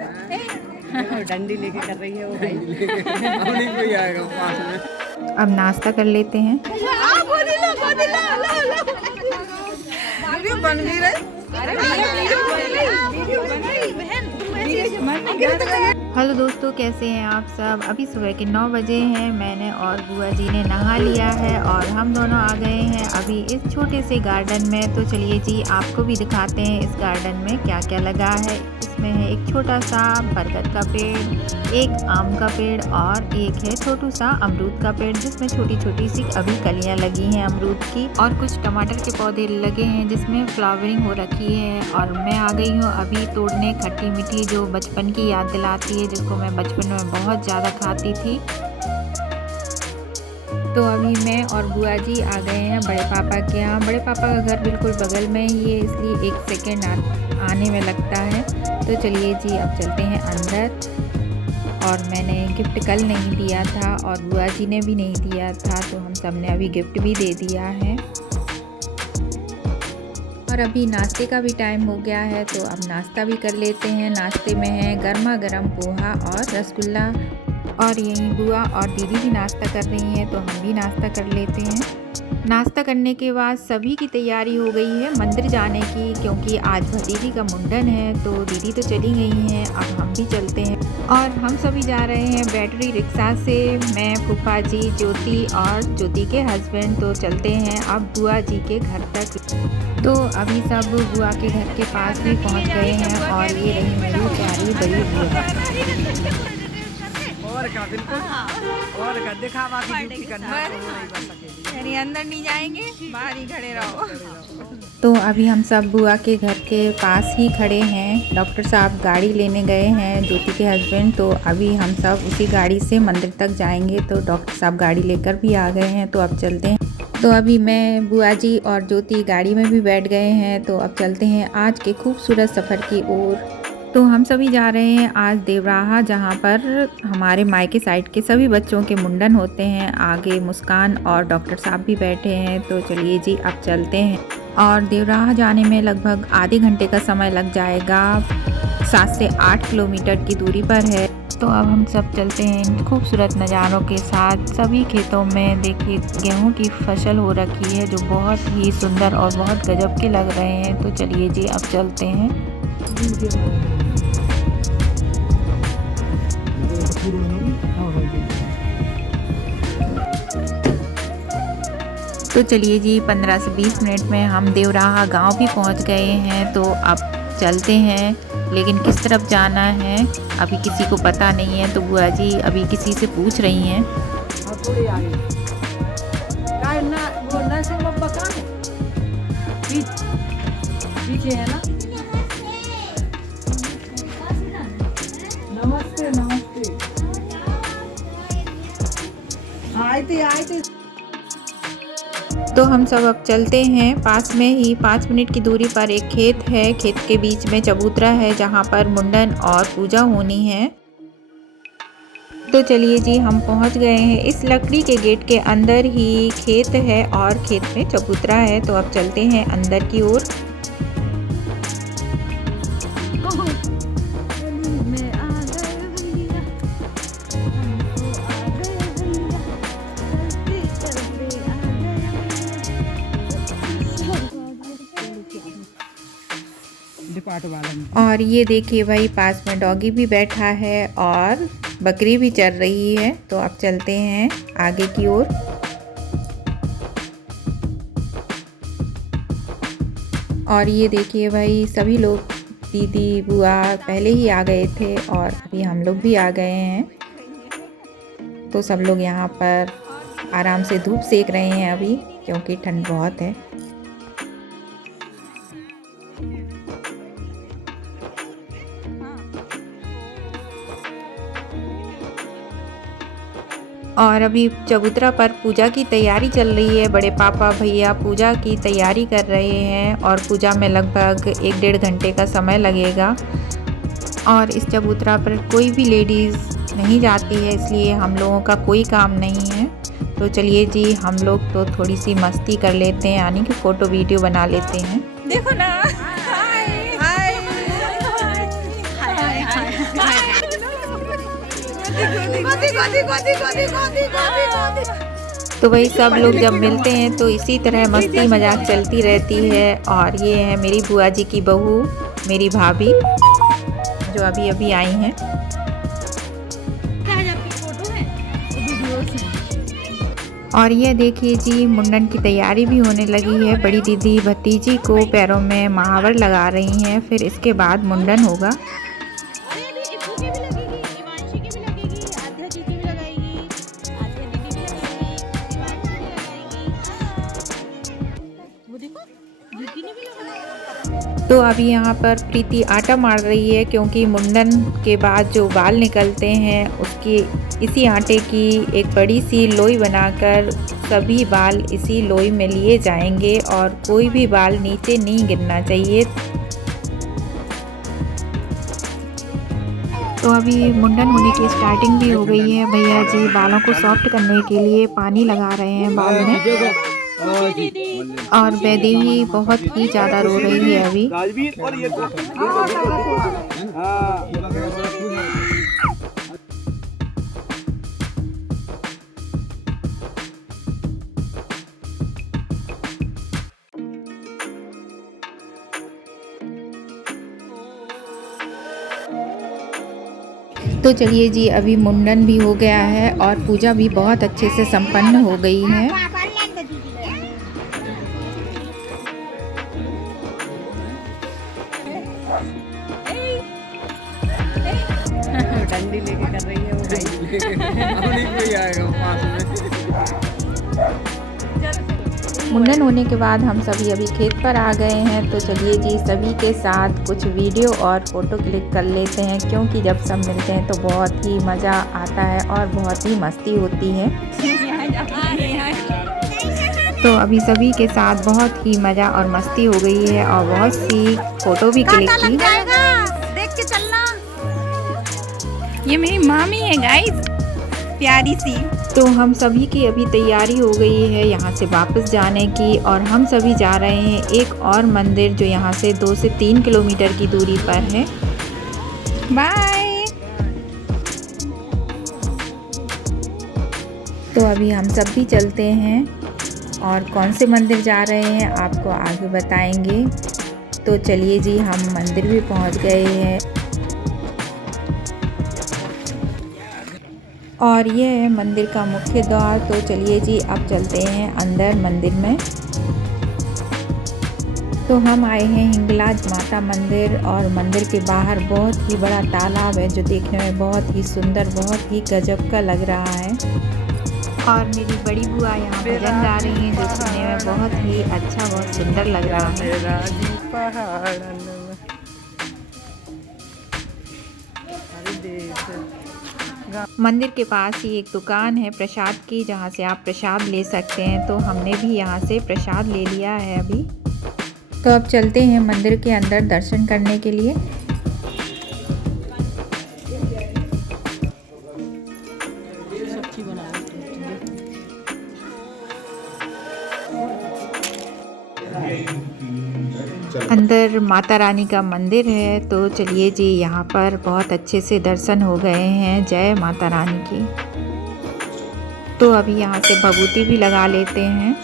डंडी लेके कर रही है वो भाई। कोई आएगा पास में। अब नाश्ता कर लेते हैं। बन भी रहे। हेलो दोस्तों, कैसे हैं आप सब। अभी सुबह के 9 बजे हैं। मैंने और बुआ जी ने नहा लिया है और हम दोनों आ गए हैं अभी इस छोटे से गार्डन में। तो चलिए जी, आपको भी दिखाते हैं इस गार्डन में क्या क्या लगा है। इसमें है एक छोटा सा बरगद का पेड़, एक आम का पेड़ और एक है छोटू सा अमरूद का पेड़, जिसमें छोटी छोटी सी अभी कलियां लगी हैं अमरूद की। और कुछ टमाटर के पौधे लगे हैं जिसमें फ्लावरिंग हो रखी है। और मैं आ गई हूँ अभी तोड़ने खट्टी मीठी, जो बचपन की याद दिलाती है, जिसको मैं बचपन में बहुत ज़्यादा खाती थी। तो अभी मैं और बुआ जी आ गए हैं बड़े पापा के यहाँ। बड़े पापा का घर बिल्कुल बगल में ही है, इसलिए 1 सेकेंड आने में लगता है। तो चलिए जी, अब चलते हैं अंदर। और मैंने गिफ्ट कल नहीं दिया था और बुआ जी ने भी नहीं दिया था, तो हम सब ने अभी गिफ्ट भी दे दिया है। और अभी नाश्ते का भी टाइम हो गया है, तो अब नाश्ता भी कर लेते हैं। नाश्ते में है गर्मा गर्म पोहा और रसगुल्ला। और यहीं बुआ और दीदी भी नाश्ता कर रही हैं, तो हम भी नाश्ता कर लेते हैं। नाश्ता करने के बाद सभी की तैयारी हो गई है मंदिर जाने की, क्योंकि आज भतीजी का मुंडन है। तो दीदी तो चली गई हैं, अब हम भी चलते हैं। और हम सभी जा रहे हैं बैटरी रिक्शा से। मैं, फूफा जी, ज्योति और ज्योति के हस्बैंड। तो चलते हैं अब बुआ जी के घर तक। तो अभी सब बुआ के घर के पास भी पहुंच गए हैं। और ये रही मेरी प्यारी बड़ी बुआ। और का बिल्कुल और का दिखावा की ड्यूटी करना है, तो नहीं बच सकेगी। यानी अंदर नहीं जाएंगे, बाहर ही खड़े रहो। तो अभी हम सब बुआ के घर के पास ही खड़े हैं। डॉक्टर साहब गाड़ी लेने गए हैं, ज्योति के हस्बैंड। तो अभी हम सब उसी गाड़ी से मंदिर तक जाएंगे। तो डॉक्टर साहब गाड़ी लेकर भी आ गए हैं, तो अब चलते हैं। तो अभी मैं, बुआ जी और ज्योति गाड़ी में भी बैठ गए हैं। तो अब चलते हैं आज के खूबसूरत सफ़र की ओर। तो हम सभी जा रहे हैं आज देवराहा, जहाँ पर हमारे मायके साइड के सभी बच्चों के मुंडन होते हैं। आगे मुस्कान और डॉक्टर साहब भी बैठे हैं। तो चलिए जी, अब चलते हैं। और देवराहा जाने में लगभग आधे घंटे का समय लग जाएगा। 7 से 8 किलोमीटर की दूरी पर है। तो अब हम सब चलते हैं इन खूबसूरत नज़ारों के साथ। सभी खेतों में देखिए गेहूं की फसल हो रखी है, जो बहुत ही सुंदर और बहुत गजब के लग रहे हैं। तो चलिए जी, अब चलते हैं। तो चलिए जी, 15 से 20 मिनट में हम देवराहा गांव भी पहुंच गए हैं। तो अब चलते हैं, लेकिन किस तरफ जाना है अभी किसी को पता नहीं है। तो बुआ जी अभी किसी से पूछ रही हैं। थोड़ी आगे काय ना वो नरसिंह बाबा कहाँ है? पीछे है ना। नमस्ते नमस्ते। आए थे। तो हम सब अब चलते हैं। पास में ही 5 मिनट की दूरी पर एक खेत है। खेत के बीच में चबूतरा है, जहाँ पर मुंडन और पूजा होनी है। तो चलिए जी, हम पहुँच गए हैं। इस लकड़ी के गेट के अंदर ही खेत है और खेत में चबूतरा है। तो अब चलते हैं अंदर की ओर। और ये देखिए भाई, पास में डॉगी भी बैठा है और बकरी भी चर रही है। तो अब चलते हैं आगे की ओर। और ये देखिए भाई, सभी लोग, दीदी बुआ पहले ही आ गए थे और अभी हम लोग भी आ गए हैं। तो सब लोग यहाँ पर आराम से धूप सेक रहे हैं अभी, क्योंकि ठंड बहुत है। और अभी चबूतरा पर पूजा की तैयारी चल रही है। बड़े पापा भैया पूजा की तैयारी कर रहे हैं और पूजा में लगभग 1-1.5 घंटे का समय लगेगा। और इस चबूतरा पर कोई भी लेडीज़ नहीं जाती है, इसलिए हम लोगों का कोई काम नहीं है। तो चलिए जी, हम लोग तो थोड़ी सी मस्ती कर लेते हैं, यानी कि फ़ोटो वीडियो बना लेते हैं। देखो ना, हाय हाय तो वही सब लोग जब मिलते हैं तो इसी तरह मस्ती मजाक चलती रहती है। और ये है मेरी बुआ जी की बहू, मेरी भाभी, जो अभी अभी आई हैं। और ये देखिए जी, मुंडन की तैयारी भी होने लगी है। बड़ी दीदी भतीजी को पैरों में महावर लगा रही हैं, फिर इसके बाद मुंडन होगा। तो अभी यहाँ पर प्रीति आटा मार रही है, क्योंकि मुंडन के बाद जो बाल निकलते हैं उसकी इसी आटे की एक बड़ी सी लोई बनाकर सभी बाल इसी लोई में लिए जाएंगे और कोई भी बाल नीचे नहीं गिरना चाहिए। तो अभी मुंडन होने की स्टार्टिंग भी हो गई है। भैया जी बालों को सॉफ्ट करने के लिए पानी लगा रहे हैं बाल में। और वैदेही बहुत ही ज़्यादा रो रही है अभी। तो चलिए जी, अभी मुंडन भी हो गया है और पूजा भी बहुत अच्छे से संपन्न हो गई है। डंडी लेके कर रही है वो भाई। कोई आएगा पास में। मुंडन होने के बाद हम सभी अभी खेत पर आ गए हैं। तो चलिए जी, सभी के साथ कुछ वीडियो और फ़ोटो क्लिक कर लेते हैं, क्योंकि जब सब मिलते हैं तो बहुत ही मज़ा आता है और बहुत ही मस्ती होती है। तो अभी सभी के साथ बहुत ही मज़ा और मस्ती हो गई है और बहुत सी फ़ोटो भी क्लिक की। देख के चलना। ये मेरी मामी है गाइस, प्यारी सी। तो हम सभी की अभी तैयारी हो गई है यहाँ से वापस जाने की, और हम सभी जा रहे हैं एक और मंदिर जो यहाँ से 2 से 3 किलोमीटर की दूरी पर है। बाय। तो अभी हम सब भी चलते हैं और कौन से मंदिर जा रहे हैं आपको आगे बताएंगे। तो चलिए जी, हम मंदिर भी पहुँच गए हैं और ये है मंदिर का मुख्य द्वार। तो चलिए जी, अब चलते हैं अंदर मंदिर में। तो हम आए हैं हिंगलाज माता मंदिर, और मंदिर के बाहर बहुत ही बड़ा तालाब है जो देखने में बहुत ही सुंदर, बहुत ही गजब का लग रहा है। और मेरी बड़ी बुआ यहाँ भजन गा रही हैं जो सुनने में बहुत ही अच्छा, बहुत सुंदर लग रहा है। मंदिर के पास ही एक दुकान है प्रसाद की, जहाँ से आप प्रसाद ले सकते हैं। तो हमने भी यहाँ से प्रसाद ले लिया है अभी। तो अब चलते हैं मंदिर के अंदर दर्शन करने के लिए। अंदर माता रानी का मंदिर है। तो चलिए जी, यहाँ पर बहुत अच्छे से दर्शन हो गए हैं। जय माता रानी की। तो अभी यहाँ से भभूति भी लगा लेते हैं।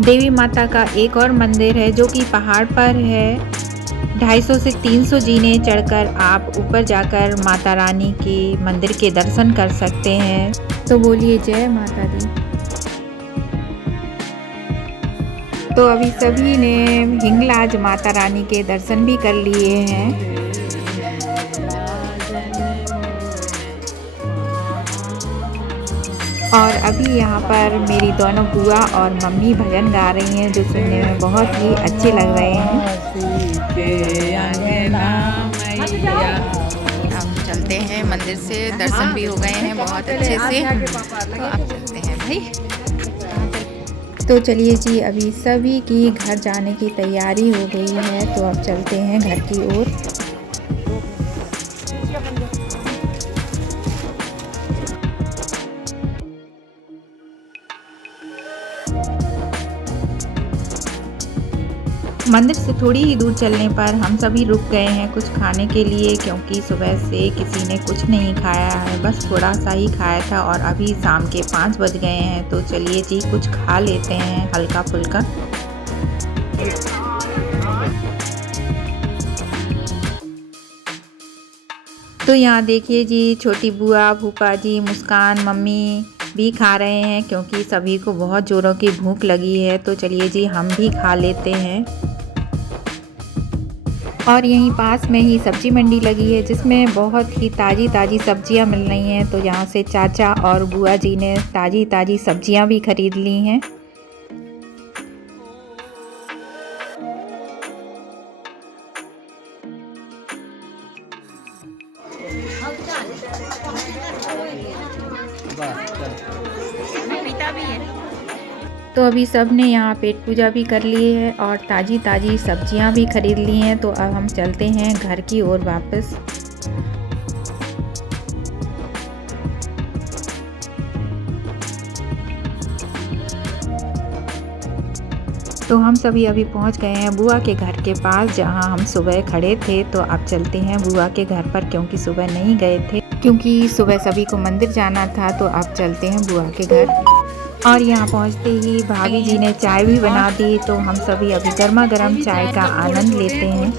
देवी माता का एक और मंदिर है जो कि पहाड़ पर है। 250 से 300 जीने चढ़कर आप ऊपर जाकर माता रानी के मंदिर के दर्शन कर सकते हैं। तो बोलिए जय माता दी। तो अभी सभी ने हिंगलाज माता रानी के दर्शन भी कर लिए हैं। और अभी यहाँ पर मेरी दोनों बुआ और मम्मी भजन गा रही हैं जो सुनने में बहुत ही अच्छे लग रहे हैं। हम चलते हैं मंदिर से, दर्शन भी हो गए हैं बहुत अच्छे से। तो अब चलते हैं भाई। तो चलिए जी, अभी सभी की घर जाने की तैयारी हो गई है। तो अब चलते हैं घर की ओर। मंदिर से थोड़ी ही दूर चलने पर हम सभी रुक गए हैं कुछ खाने के लिए, क्योंकि सुबह से किसी ने कुछ नहीं खाया है, बस थोड़ा सा ही खाया था और अभी शाम के 5 बज गए हैं। तो चलिए जी कुछ खा लेते हैं हल्का फुल्का। तो यहाँ देखिए जी, छोटी बुआ, फूफा जी, मुस्कान, मम्मी भी खा रहे हैं क्योंकि सभी को बहुत ज़ोरों की भूख लगी है। तो चलिए जी हम भी खा लेते हैं। और यहीं पास में ही सब्जी मंडी लगी है जिसमें बहुत ही ताज़ी ताज़ी सब्जियां मिल रही हैं। तो यहाँ से चाचा और बुआ जी ने ताज़ी ताज़ी सब्जियां भी खरीद ली हैं। पपीता भी है। तो अभी सब ने यहाँ पेट पूजा भी कर ली है और ताज़ी ताज़ी सब्जियां भी खरीद ली हैं। तो अब हम चलते हैं घर की ओर वापस। तो हम सभी अभी पहुँच गए हैं बुआ के घर के पास जहाँ हम सुबह खड़े थे। तो अब चलते हैं बुआ के घर पर क्योंकि सुबह नहीं गए थे, क्योंकि सुबह सभी को मंदिर जाना था। तो अब चलते हैं बुआ के घर। और यहाँ पहुँचते ही भाभी जी ने चाय भी बना दी। तो हम सभी अभी गर्मा गर्म चाय का आनंद लेते हैं।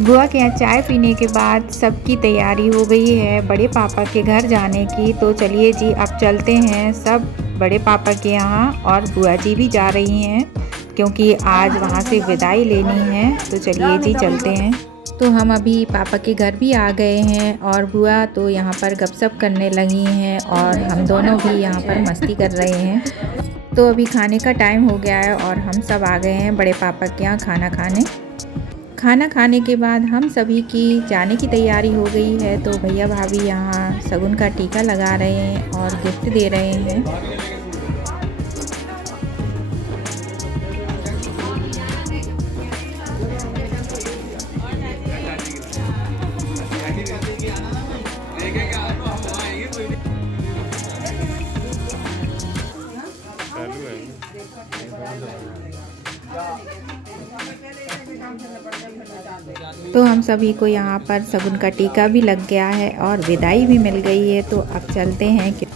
बुआ के यहाँ चाय पीने के बाद सबकी तैयारी हो गई है बड़े पापा के घर जाने की। तो चलिए जी अब चलते हैं सब बड़े पापा के यहाँ, और बुआ जी भी जा रही हैं क्योंकि आज वहाँ से विदाई लेनी है। तो चलिए जी चलते हैं। तो हम अभी पापा के घर भी आ गए हैं और बुआ तो यहाँ पर गपशप करने लगी हैं और हम दोनों भी यहाँ पर मस्ती कर रहे हैं। तो अभी खाने का टाइम हो गया है और हम सब आ गए हैं बड़े पापा के यहाँ खाना खाने। खाना खाने के बाद हम सभी की जाने की तैयारी हो गई है। तो भैया भाभी यहाँ शगुन का टीका लगा रहे हैं और गिफ्ट दे रहे हैं। तो हम सभी को यहाँ पर शगुन का टीका भी लग गया है और विदाई भी मिल गई है। तो अब चलते हैं कि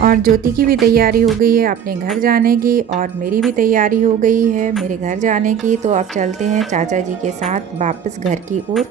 और ज्योति की भी तैयारी हो गई है अपने घर जाने की और मेरी भी तैयारी हो गई है मेरे घर जाने की। तो अब चलते हैं चाचा जी के साथ वापस घर की ओर।